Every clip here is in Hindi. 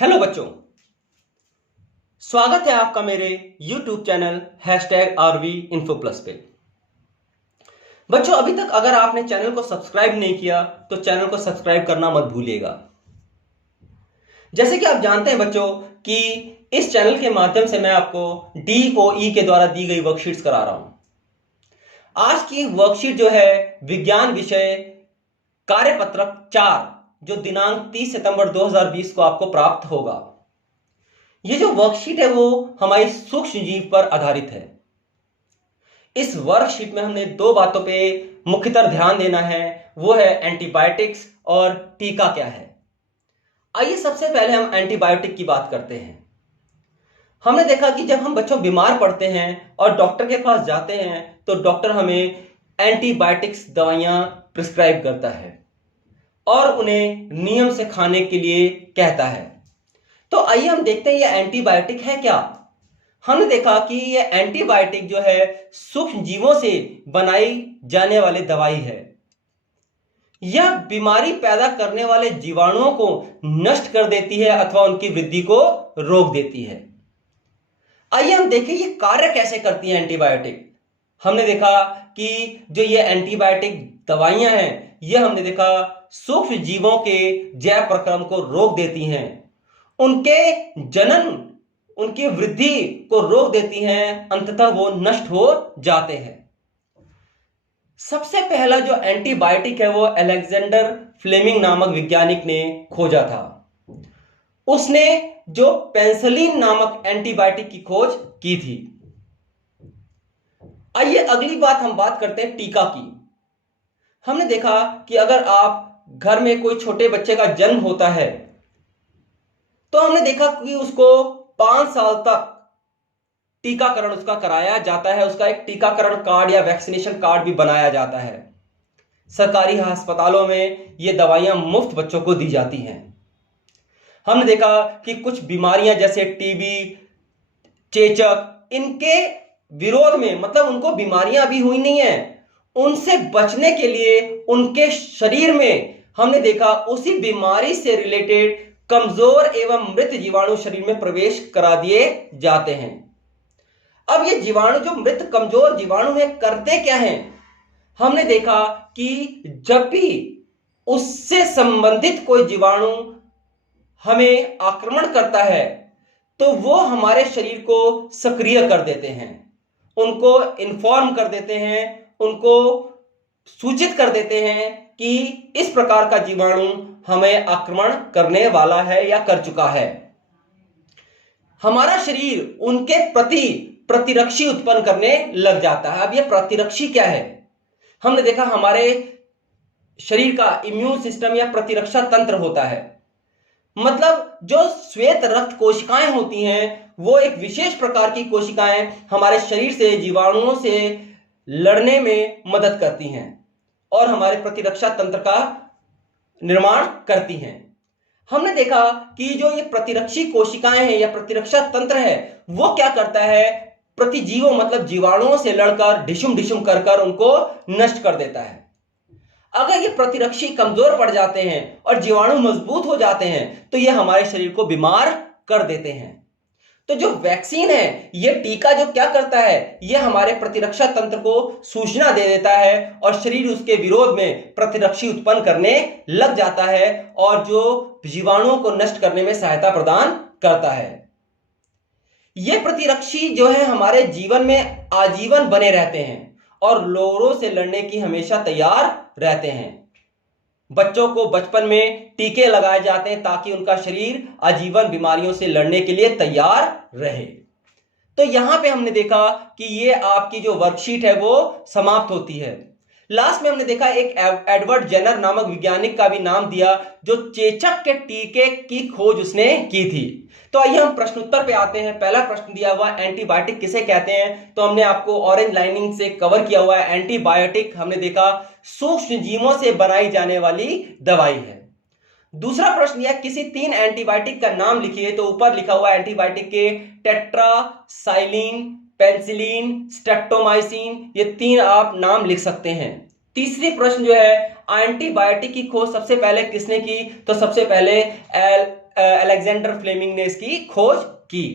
हेलो बच्चों, स्वागत है आपका मेरे YouTube channel #RV Info Plus पे। बच्चों, अभी तक अगर आपने चैनल को सब्सक्राइब नहीं किया तो चैनल को सब्सक्राइब करना मत भूलिएगा। जैसे कि आप जानते हैं बच्चों कि इस चैनल के माध्यम से मैं आपको DOE के द्वारा दी गई वर्कशीट्स करा रहा हूं। आज की वर्कशीट जो है विज्ञान विषय कार्यपत्रक 4 जो दिनांक 30 सितंबर 2020 को आपको प्राप्त होगा। ये जो वर्कशीट है वो हमारी सूक्ष्म जीव पर आधारित है। इस वर्कशीट में हमने दो बातों पे मुख्यतर ध्यान देना है, वो है एंटीबायोटिक्स और टीका क्या है। आइए सबसे पहले हम एंटीबायोटिक की बात करते हैं। हमने देखा कि जब हम बच्चों बीमार पड़ते हैं और डॉक्टर के पास जाते हैं तो डॉक्टर हमें एंटीबायोटिक्स दवाइयां प्रिस्क्राइब करता है और उन्हें नियम से खाने के लिए कहता है। तो आइए हम देखते हैं ये एंटीबायोटिक है क्या। हमने देखा कि ये एंटीबायोटिक जो है सूक्ष्म जीवों से बनाई जाने वाली दवाई है। यह बीमारी पैदा करने वाले जीवाणुओं को नष्ट कर देती है अथवा उनकी वृद्धि को रोक देती है। आइए हम देखें ये कार्य कैसे करती है एंटीबायोटिक। हमने देखा कि जो ये एंटीबायोटिक दवाइयां हैं, ये हमने देखा सूक्ष्म जीवों के जैव प्रक्रम को रोक देती हैं, उनके जनन, उनकी वृद्धि को रोक देती हैं, अंततः वो नष्ट हो जाते हैं। सबसे पहला जो एंटीबायोटिक है वो अलेक्जेंडर फ्लेमिंग नामक वैज्ञानिक ने खोजा था। उसने जो पेनिसिलिन नामक एंटीबायोटिक की खोज की थी। आइए अगली बात करते हैं टीका की। हमने देखा कि अगर आप घर में कोई छोटे बच्चे का जन्म होता है तो हमने देखा कि उसको 5 साल तक टीकाकरण उसका कराया जाता है। उसका एक टीकाकरण कार्ड या वैक्सीनेशन कार्ड भी बनाया जाता है। सरकारी अस्पतालों में ये दवाइयां मुफ्त बच्चों को दी जाती हैं। हमने देखा कि कुछ बीमारियां जैसे टीबी, चेचक, इनके विरोध में, मतलब उनको बीमारियां अभी हुई नहीं है, उनसे बचने के लिए उनके शरीर में हमने देखा उसी बीमारी से रिलेटेड कमजोर एवं मृत जीवाणु शरीर में प्रवेश करा दिए जाते हैं। अब ये जीवाणु, जो मृत कमजोर जीवाणु है, करते क्या हैं? हमने देखा कि जब भी उससे संबंधित कोई जीवाणु हमें आक्रमण करता है तो वो हमारे शरीर को सक्रिय कर देते हैं, उनको इन्फॉर्म कर देते हैं, उनको सूचित कर देते हैं कि इस प्रकार का जीवाणु हमें आक्रमण करने वाला है या कर चुका है। हमारा शरीर उनके प्रति प्रतिरक्षी उत्पन्न करने लग जाता है। अब यह प्रतिरक्षी क्या है? हमने देखा हमारे शरीर का इम्यून सिस्टम या प्रतिरक्षा तंत्र होता है। मतलब जो श्वेत रक्त कोशिकाएं होती हैं वो एक विशेष प्रकार की कोशिकाएं हमारे शरीर से जीवाणुओं से लड़ने में मदद करती हैं और हमारे प्रतिरक्षा तंत्र का निर्माण करती हैं। हमने देखा कि जो ये प्रतिरक्षी कोशिकाएं हैं या प्रतिरक्षा तंत्र है वो क्या करता है? प्रतिजीवों, मतलब जीवाणुओं से लड़कर ढिशुम ढिशुम कर उनको नष्ट कर देता है। अगर ये प्रतिरक्षी कमजोर पड़ जाते हैं और जीवाणु मजबूत हो जाते हैं तो ये हमारे शरीर को बीमार कर देते हैं। तो जो वैक्सीन है, ये टीका जो क्या करता है, ये हमारे प्रतिरक्षा तंत्र को सूचना दे देता है और शरीर उसके विरोध में प्रतिरक्षी उत्पन्न करने लग जाता है और जो जीवाणुओं को नष्ट करने में सहायता प्रदान करता है। ये प्रतिरक्षी जो है हमारे जीवन में आजीवन बने रहते हैं और रोगों से लड़ने की हमेशा तैयार रहते हैं। बच्चों को बचपन में टीके लगाए जाते हैं ताकि उनका शरीर आजीवन बीमारियों से लड़ने के लिए तैयार रहे। तो यहां पे हमने देखा कि ये आपकी जो वर्कशीट है वो समाप्त होती है। लास्ट में हमने देखा एक एडवर्ड जेनर नामक वैज्ञानिक का भी नाम दिया जो चेचक के टीके की खोज उसने की थी। तो आइए हम प्रश्न उत्तर पे आते हैं। पहला प्रश्न दिया हुआ एंटीबायोटिक किसे कहते हैं, तो हमने आपको ऑरेंज लाइनिंग से कवर किया हुआ है। एंटीबायोटिक हमने देखा सूक्ष्म जीवों से बनाई जाने वाली दवाई है। दूसरा प्रश्न दिया किसी 3 एंटीबायोटिक का नाम लिखिए, तो ऊपर लिखा हुआ एंटीबायोटिक के टेट्रासाइक्लिन, पेनिसिलिन, स्ट्रेप्टोमाइसिन, ये 3 आप नाम लिख सकते हैं। तीसरी प्रश्न जो है एंटीबायोटिक की खोज सबसे पहले किसने की, तो सबसे पहले अलेक्जेंडर फ्लेमिंग ने इसकी खोज की।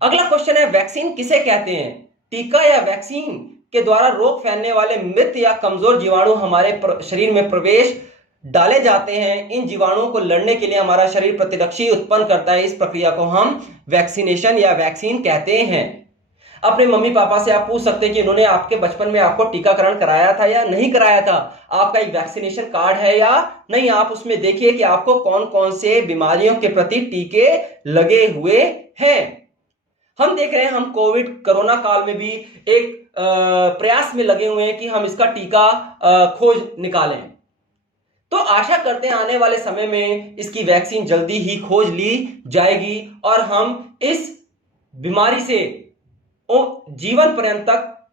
अगला क्वेश्चन है, वैक्सीन किसे कहते हैं? टीका या वैक्सीन के द्वारा रोग फैलने वाले मृत या कमजोर जीवाणु हमारे शरीर में प्रवेश डाले जाते हैं। इन जीवाणुओं को लड़ने के लिए हमारा शरीर प्रतिरक्षी उत्पन्न करता है। इस प्रक्रिया को हम वैक्सीनेशन या वैक्सीन कहते हैं। अपने मम्मी पापा से आप पूछ सकते हैं कि उन्होंने आपके बचपन में आपको टीकाकरण कराया था या नहीं कराया था, आपका एक वैक्सीनेशन कार्ड है या नहीं। आप उसमें देखिए कि आपको कौन कौन से बीमारियों के प्रति टीके लगे हुए हैं। हम देख रहे हैं, हम कोविड कोरोना काल में भी एक प्रयास में लगे हुए हैं कि हम इसका टीका खोज निकालें। तो आशा करते हैं आने वाले समय में इसकी वैक्सीन जल्दी ही खोज ली जाएगी और हम इस बीमारी से जीवन पर्यंत तक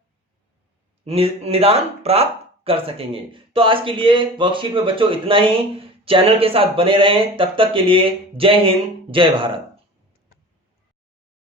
निदान प्राप्त कर सकेंगे। तो आज के लिए वर्कशीट में बच्चों इतना ही। चैनल के साथ बने रहें, तब तक के लिए जय हिंद, जय भारत।